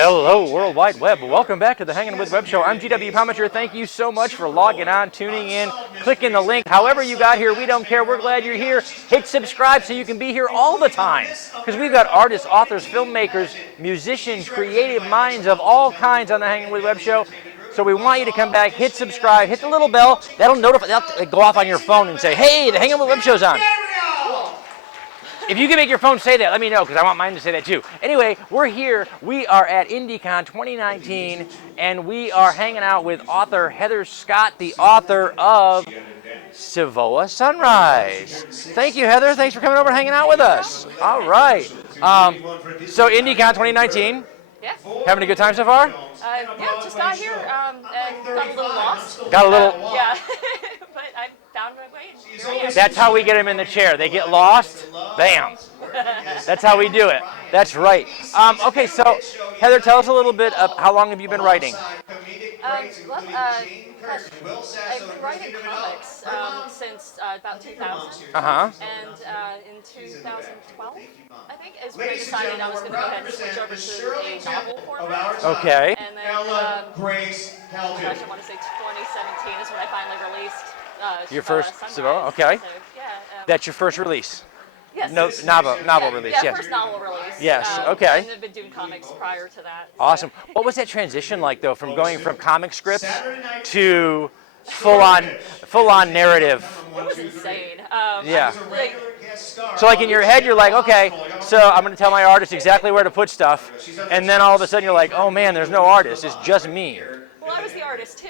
Hello, World Wide Web. Welcome back to the Hangin' with Web Show. I'm GW Pomacher. Thank you so much for logging on, tuning in, clicking the link. However you got here, we don't care. We're glad you're here. Hit subscribe so you can be here all the time. Because we've got artists, authors, filmmakers, musicians, creative minds of all kinds on the Hangin' with Web Show. So we want you to come back, hit subscribe, hit the little bell. That'll go off on your phone and say, hey, the Hangin' with Web Show's on. If you can make your phone say that, let me know, because I want mine to say that too. Anyway, we're here. We are at IndieCon 2019, and we are hanging out with author Heather Scott, the author of Savoa Sunrise. Thank you, Heather. Thanks for coming over and hanging out with us. All right. So IndieCon 2019. Yeah. Having a good time so far? Yeah, just got here and got a little lost. Got a little... Yeah, but I found my way. Here I am. That's how we get them in the chair. They get lost, bam. That's how we do it. That's right. Okay, so Heather, tell us a little bit of how long have you been writing? I've been writing comics since about 2000. Uh-huh. And in 2012, I think, is when I decided I was going to go ahead and switch over to a novel format. Okay. And then, I want to say 2017 is when I finally released Your first Sunrise. Savoa? Okay. So, yeah, That's your first release? yes. No, novel release, yeah, yes. first novel release. Yes, okay. And I've been doing comics prior to that. Awesome. What was that transition like, though, from going from comic strips to full-on narrative? It was insane. Yeah. Like, So, like, in your head, you're like, okay, so I'm going to tell my artist exactly where to put stuff, and then all of a sudden you're like, oh, man, there's no artist. It's just me. well, I was the artist, too.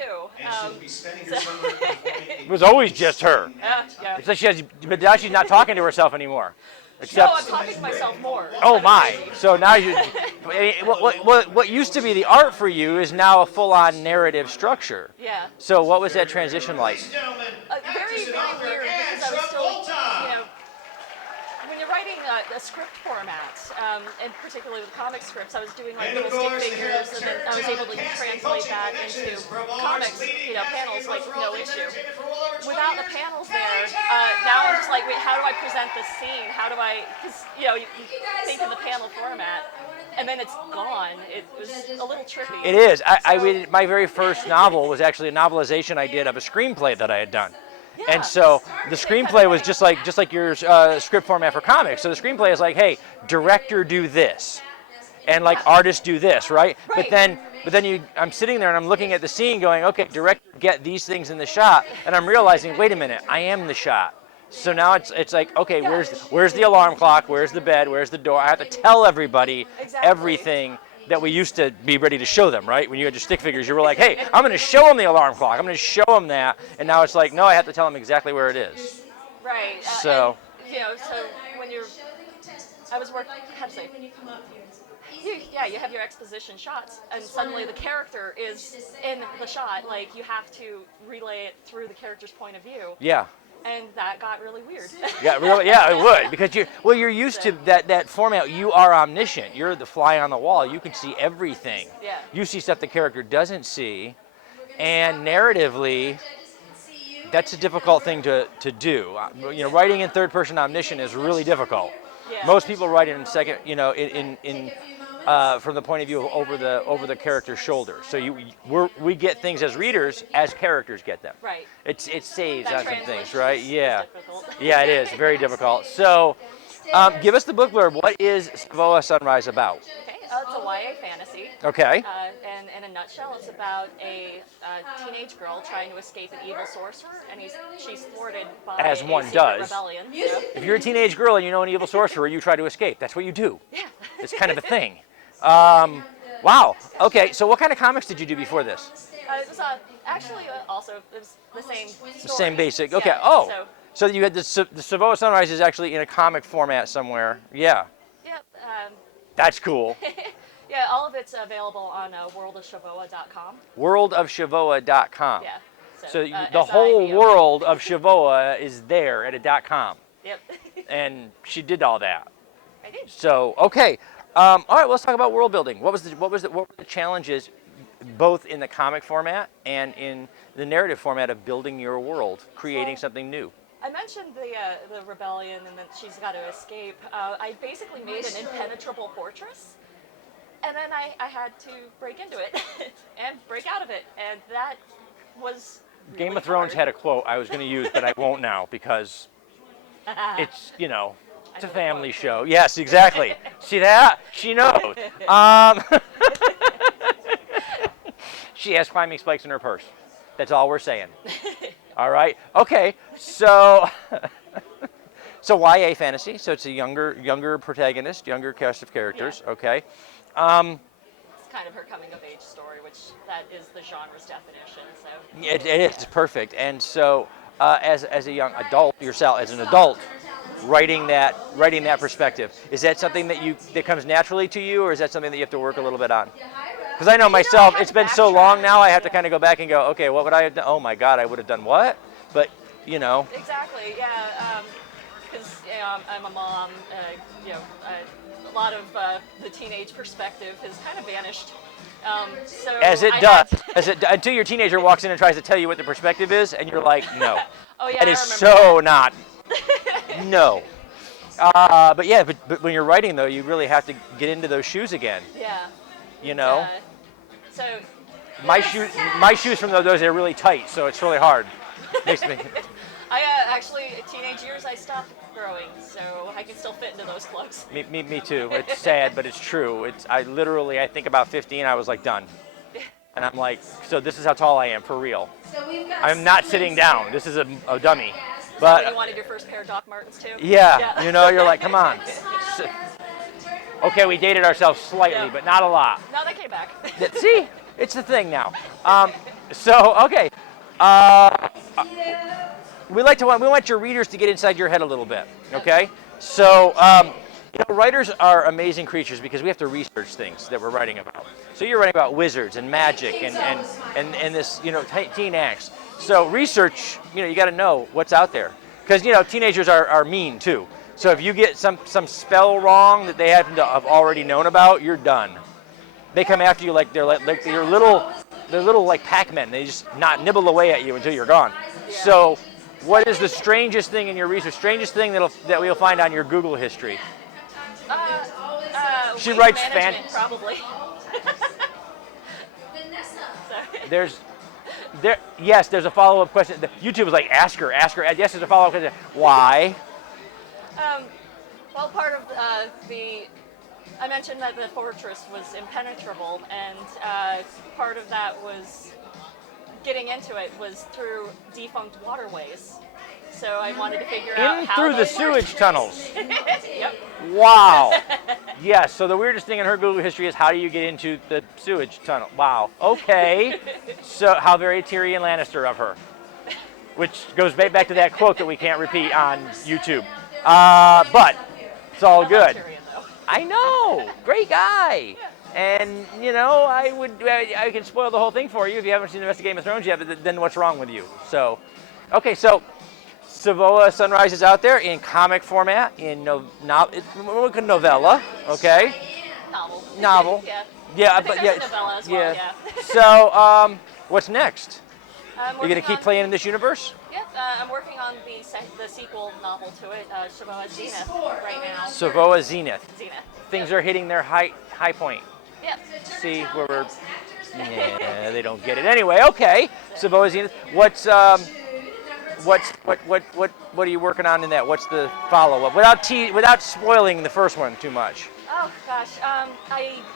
It was always just her. Yeah. It's like but now she's not talking to herself anymore. No, Except, I'm talking to myself more. oh my! So now what used to be the art for you is now a full-on narrative structure. Yeah. So what was that transition like? Very, very weird because I was still, when you're writing a script format, and particularly with comic scripts, I was doing like little stick figures, and then I was able to translate that into comics, panels like no issue. Without the panels there, now I'm just like, wait, how do I present this scene? How do I, because you think in the panel format, and then it's gone. It was a little tricky. It is. My very first novel was actually a novelization I did of a screenplay that I had done. Yeah. And so the screenplay was just like your script format for comics. So the screenplay is like, hey, director do this, and like artist do this, right? But then I'm sitting there and I'm looking at the scene, going, okay, director get these things in the shot, and I'm realizing, wait a minute, I am the shot. So now it's like, okay, where's the alarm clock? Where's the bed? Where's the door? I have to tell everybody everything that we used to be ready to show them, right? When you had your stick figures, you were like, hey, I'm going to show them the alarm clock. I'm going to show them that. And now it's like, no, I have to tell them exactly where it is. Right. So. And, so when I was working, how to say, you have your exposition shots, and suddenly the character is in the shot. Like, you have to relay it through the character's point of view. Yeah. And that got really weird. Yeah, really. Yeah, it would, because you're used to that format. You are omniscient. You're the fly on the wall. You can see everything. Yeah. You see stuff the character doesn't see, and narratively, that's a difficult thing to do. Writing in third-person omniscient is really difficult. Yeah. Most people write in second, from the point of view of over the character's shoulder. So we get things as readers as characters get them. Right. It saves That on some things, translation right? is Yeah. difficult. Yeah, it is very difficult. So, give us the book blurb. What is Savoa Sunrise about? Okay, it's a YA fantasy. Okay. And in a nutshell, it's about a teenage girl trying to escape an evil sorcerer, and she's thwarted by As a one secret does. rebellion. If you're a teenage girl and you know an evil sorcerer, you try to escape. That's what you do. Yeah. It's kind of a thing. Wow. Okay. So, what kind of comics did you do before this? It was actually also it was the same story. The same basic. Okay. Yeah, Oh. So you had the Savoa Sunrise is actually in a comic format somewhere. Yeah. Yep. That's cool. Yeah, all of it's available on worldofshavoa.com. Worldofshavoa.com. Yeah. So the whole SIVO. world of Shavoa is there at a .com. Yep. And she did all that. I did. So okay. All right. Let's talk about world building. What were the challenges, both in the comic format and in the narrative format of building your world, creating something new? I mentioned the rebellion and that she's got to escape. I basically made an impenetrable fortress. And then I had to break into it and break out of it, and that was really Game of Thrones hard. had a quote I was going to use, but I won't now because it's, you know, it's a family show. Yes, exactly. See that? She knows. She has climbing spikes in her purse. That's all we're saying. All right. Okay. So, so YA fantasy. So it's a younger protagonist, younger cast of characters. Yeah. Okay. It's kind of her coming of age story, which that is the genre's definition. So It is perfect. And so, as a young adult yourself, as an adult, writing that perspective, is that something that comes naturally to you, or is that something that you have to work a little bit on? Because I know myself, it's been so long now, I have to kind of go back and go, okay, what would I have done? Oh my God, I would have done what? But, you know. Exactly, yeah. Because I'm a mom, a lot of the teenage perspective has kind of vanished. So As it I does. had- Until your teenager walks in and tries to tell you what the perspective is, and you're like, no. Oh yeah, That I is remember so not. No. But yeah, but when you're writing, though, you really have to get into those shoes again. Yeah. You know? So My shoes from those are really tight, so it's really hard. Makes me. I actually, teenage years, I stopped growing, so I can still fit into those clothes. Me too. It's sad, but it's true. I think about 15, I was like done. And I'm like, so this is how tall I am, for real. I'm not sitting down. This is a dummy. But you But wanted your first pair of Doc Martens too? yeah, you know, you're like, come on. Okay, we dated ourselves slightly, Yeah. but not a lot. No, they came back. See, it's the thing now. So okay, we want your readers to get inside your head a little bit. Okay, so writers are amazing creatures because we have to research things that we're writing about. So you're writing about wizards and magic and this teen angst. So research, you got to know what's out there because teenagers are mean too. So if you get some spell wrong that they happen to have already known about, you're done. They come after you like they're little like Pac-Men. They just not nibble away at you until you're gone. Yeah. So what is the strangest thing in your research? Strangest thing that we'll find on your Google history? She Weight writes management, probably. There's a follow-up question. YouTube is like, ask her. Yes, there's a follow-up question. Why? Well, part of I mentioned that the fortress was impenetrable, and part of that was getting into it was through defunct waterways. So I wanted to figure out how through the those worked. sewage tunnels. Yep. Wow. Yes. So the weirdest thing in her Google history is how do you get into the sewage tunnel? Wow. Okay. So how very Tyrion Lannister of her, which goes back to that quote that we can't repeat on YouTube. But it's all good. Tyrion, though. I know. Great guy. And I can spoil the whole thing for you if you haven't seen the rest of Game of Thrones yet. But then what's wrong with you? So, okay. So Savoa Sunrise is out there in comic format, in novella, okay? Novel. Yeah. Yeah, I think but there's a novella as well, yeah. So, what's next? I'm You're gonna keep playing in this universe? Yep, I'm working on the sequel novel to it, Savoa Zenith, right now. Savoa Zenith. Zenith. Things are hitting their high point. Yep. See where we're. Yeah, they don't get it anyway. Okay, Savoa Zenith. What are you working on in that? What's the follow-up? Without spoiling the first one too much. Oh gosh,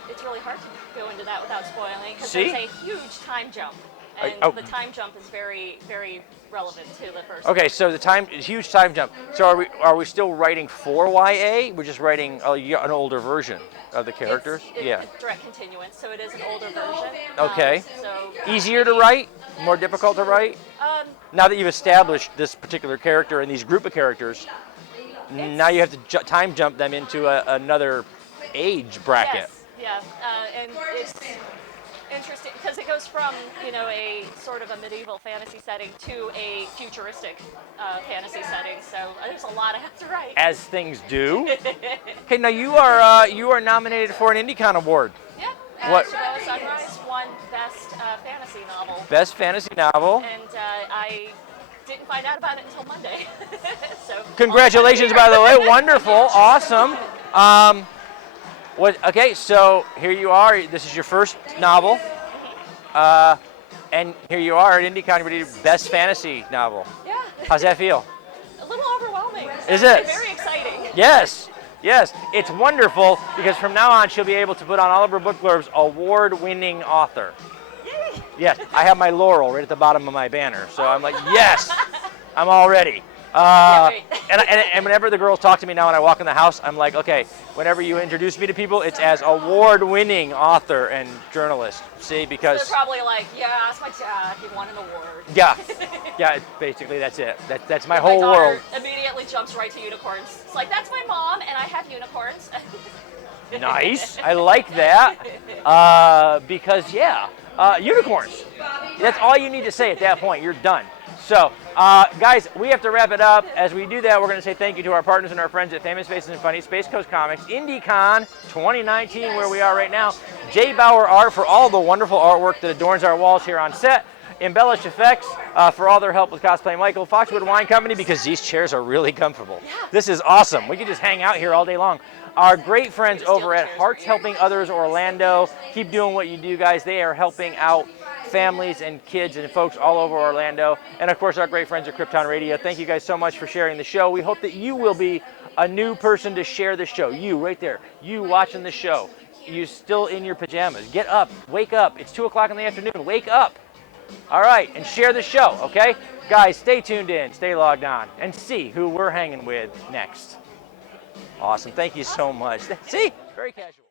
it's really hard to go into that without spoiling because See? there's a huge time jump, and the time jump is very, very relevant to the first. Okay, so huge time jump. So are we still writing for YA? We're just writing an older version of the characters. It's direct continuance, so it is an older version. Okay. So Easier to write? More difficult to write? Now that you've established this particular character and these group of characters, now you have to time jump them into another age bracket. Yes, yeah, and it's interesting because it goes from a sort of a medieval fantasy setting to a futuristic fantasy setting. So there's a lot I have to write. As things do. Okay, now you are nominated for an IndieCon award. Yeah. What? Savoa Sunrise won Best Fantasy Novel. Best fantasy novel. And I didn't find out about it until Monday. So Congratulations, by the way. Wonderful. Awesome. Okay, so here you are. This is your first novel. And here you are at IndieCon, ready to best fantasy novel. Yeah. How's that feel? A little overwhelming. Is it? Very exciting. Yes. Yes. It's wonderful because from now on she'll be able to put on all of her book blurbs, award-winning author. Yay. Yes. I have my laurel right at the bottom of my banner. So I'm like, yes, I'm all ready. And whenever the girls talk to me now when I walk in the house, I'm like, okay, whenever you introduce me to people, it's as award-winning author and journalist. See, because So they're probably like, yeah, that's my dad. He won an award. yeah, basically that's it. That's my And whole daughter world. immediately jumps right to unicorns. It's like, that's my mom, and I have unicorns. Nice. I like that. Because unicorns. That's all you need to say at that point. You're done. So, guys, we have to wrap it up. As we do that, we're going to say thank you to our partners and our friends at Famous Faces and Funny, Space Coast Comics, IndieCon 2019, where we are right now, J. Bauer Art for all the wonderful artwork that adorns our walls here on set, Embellish Effects for all their help with Cosplay Michael, Foxwood Wine Company, because these chairs are really comfortable. Yeah. This is awesome. We can just hang out here all day long. Our great friends over at Hearts Helping Others Orlando. Keep doing what you do, guys. They are helping out families and kids and folks all over Orlando. And of course, our great friends at Krypton Radio. Thank you guys so much for sharing the show. We hope that you will be a new person to share the show. You right there, you watching the show. You still in your pajamas. Get up, wake up. It's 2 o'clock in the afternoon. Wake up. All right, and share the show, okay? Guys, stay tuned in, stay logged on, and see who we're hanging with next. Awesome. Thank you so much. See? Very casual.